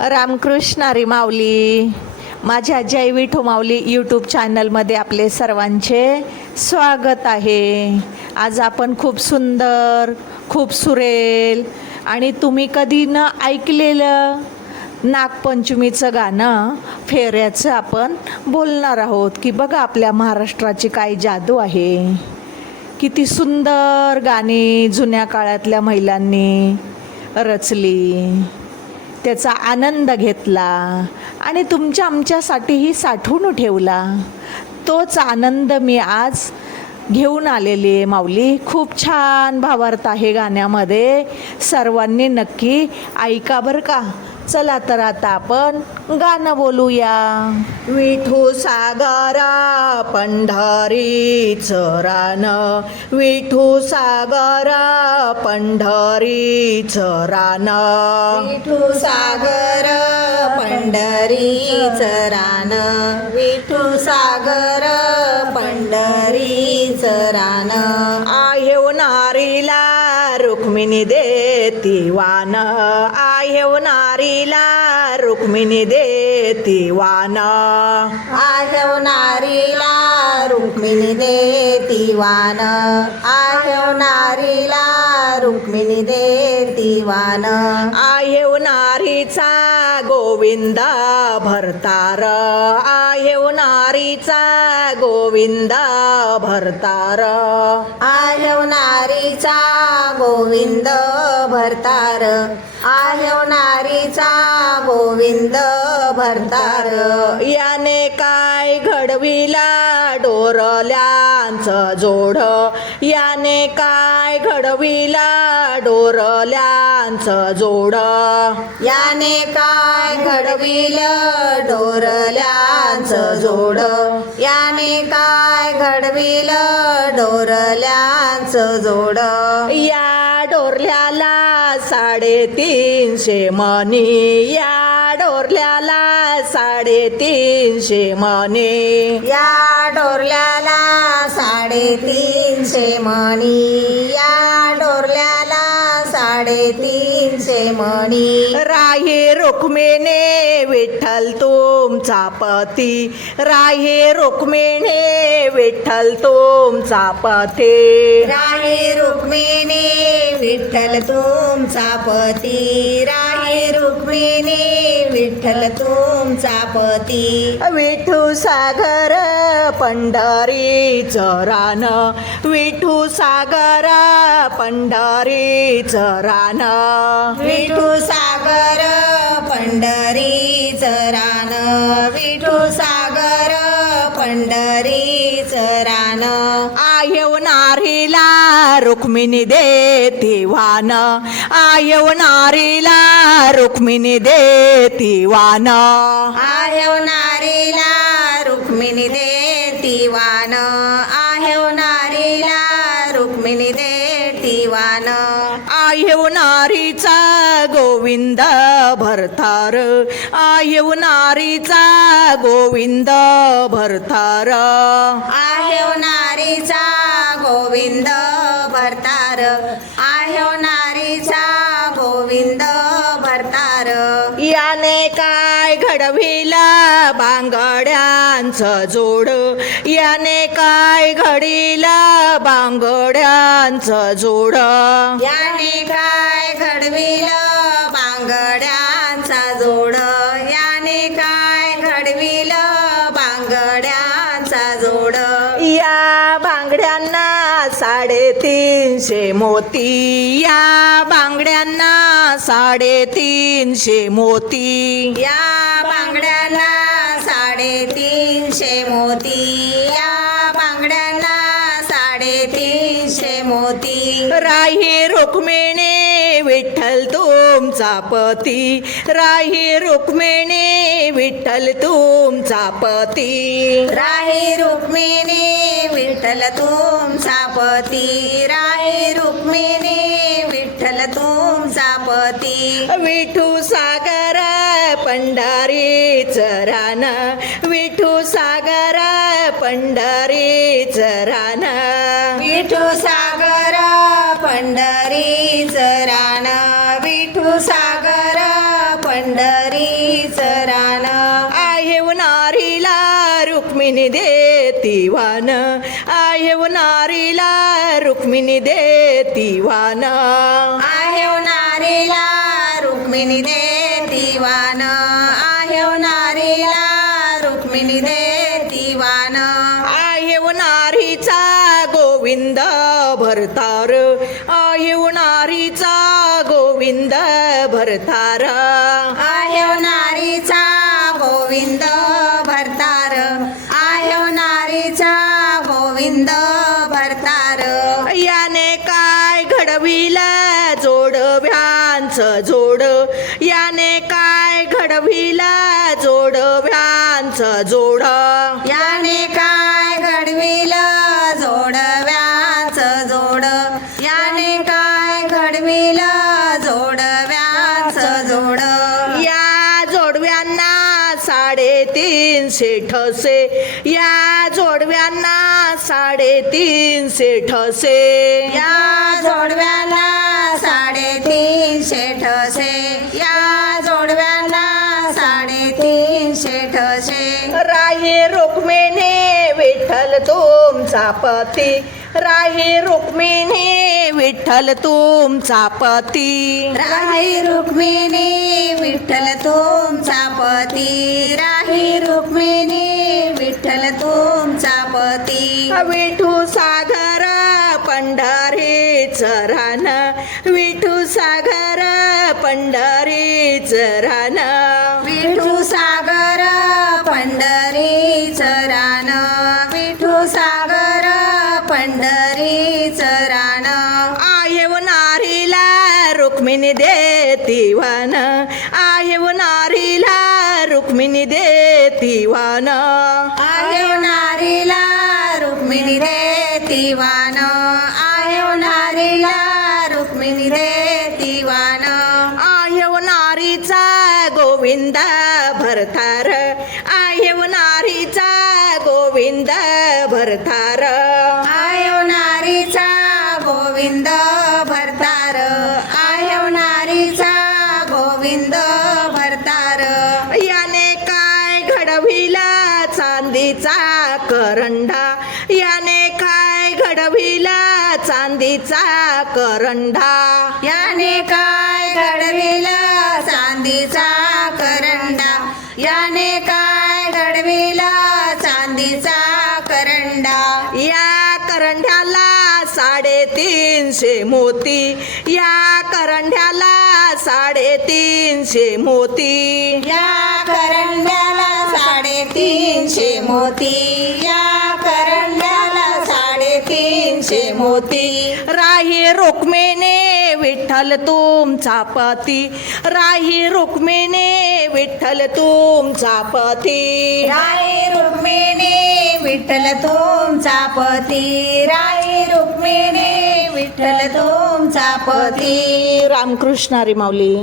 रामकृष्णारी माऊली. माझ्या जय विठू माऊली यूट्यूब चॅनलमध्ये आपले सर्वांचे स्वागत आहे. आज आपण खूप सुंदर खूप सुरेल आणि तुम्ही कधी न ऐकलेलं नागपंचमीचं गाणं फेऱ्याचं आपण बोलणार आहोत. की बघा आपल्या महाराष्ट्राची काय जादू आहे. किती सुंदर गाणी जुन्या काळातल्या महिलांनी रचली. त्याचा आनंद घेतला आणि तुमच्या आमच्यासाठीही साठवून ठेवला. तोच आनंद मी आज घेऊन आलेली आहे माऊली. खूप छान भावार्थ आहे गाण्यामध्ये. सर्वांनी नक्की ऐका बरं का. चला तर आता आपण गाणं बोलूया. विठू सागरा पंढरीच रान. विठू सागरा पंढरीच रान. विठू सागर पंढरीच रान. विठू सागर पंढरीच रान. आहेव नारीला रुक्मिणी देती वान. आहेव रुक्मिणी देती वान. आहेव नारीला रुक्मिणी देती वान. आहेव नारीला रुक्मिणी देती वान. आहेव नारीचा गोविंद भरतार. आहेव नारीचा गोविंद भरतार. आहेव नारीचा गोविंद भरतार. आहेव नारीचा गोविंद भरतार. याने काय घडविला डोरल्यांचं जोड? याने काय घडविला डोरल्यांचं जोड? याने काय घडविल डोरल्यांचं जोड. याने काय घडविल? डोरल्यांचं जोड. या डोरल्याला साडेतीनशे मनी. या डोरल्याला साडेतीनशे मनी. या डोरल्याला साडेतीनशे मणी या डोरल्याला साडेतीनशे मणी. राही रुक्मिणे विठ्ठल तुमचा पती. राही रुक्मिणे विठ्ठल तुमचा पती. राही रुक्मिणी विठ्ठल तुमचा पती. राही रुक्मिणी विठ्ठल तुमचा पती. विठू सागर पंढरीच रान. विठू सागर पंढरीच रान. विठू सागर पंढरीच रान. विठू सागर पंढरीच रान. आयव नारीला रुक्मिणी देती वान आयव नारीला रुक्मिणी देती वान आहेव नारीला रुक्मिणी देती वान आहेव नारीला रुक्मिणी देती वान आयव नारीचा गोविंद भरतार. आयव नारीचा गोविंद भरतार. आहेव नारीचा गोविंद गोविंद भरतार. याने काय घडविला बांगड्यांचं जोड? याने काय घडीला बांगड्यांचं जोड? याने काय घडविल साडेतीनशे मोती या बांगड्यांना साडेतीनशे मोती. या बांगड्यांना साडेतीनशे मोती या बांगड्यांना साडेतीनशे मोती. राही रुक्मिणी विठ्ठल तुमचा पती. राही रुक्मिणी विठ्ठल तुमचा पती. राही रुक्मिणी विठ्ठल तुमचा पती. राही रुक्मिणी विठ्ठल तुमचा पती. विठू सागर पंढरीच रान. विठू सागर पंढरीच रान. नारीला रुक्मिणी देती वान. आहे नारीला रुक्मिणी देती वान. आहे नारीला रुक्मिणी दे दिवान आहे नारीला रुक्मिणी दे दिवान आहे नारीचा गोविंद भरतार. आहे नारीचा गोविंद भरतार. आहे नारीचा गोविंद जोडव्यांना साडेतीनशे ठसे. या जोडव्याला साडेतीनशे ठसे. या जोडव्याला साडेतीनशे ठसे. राही रुक्मिणी विठ्ठल तुमचा पती. राही रुक्मिणी विठ्ठल तुमचा पती. राही रुक्मिणी विठ्ठल तुमचा पती. राही रुक्मिणी विठ्ठल तुमचा पती विठू सागर पंढरीच रान। विठू सागर पंढरीच रान। विठू सागर पंढरीच रान। विठू सागर पंढरीच रान। आहे नारीला रुक्मिणी देती वान। नारीला रुक्मिणी दे दिवान. आहे नारीचा गोविंद भरता चांदीचा करंडा याने काय घडविला? चांदीचा करंडा याने काय घडविला? चांदीचा करंडा या करंड्याला साडेतीनशे मोती. या करंड्याला साडेतीनशे मोती. या करंड्याला साडेतीनशे मोती. या मोती राही रुक्मिणी विठ्ठल तुमचा पती। राही रुक्मिणी विठ्ठल तुमचा पती। राई रुक्मिणी विठ्ठल तुमचा पती। राई रुक्मिणी विठ्ठल तुमचा पती। रामकृष्ण माऊली।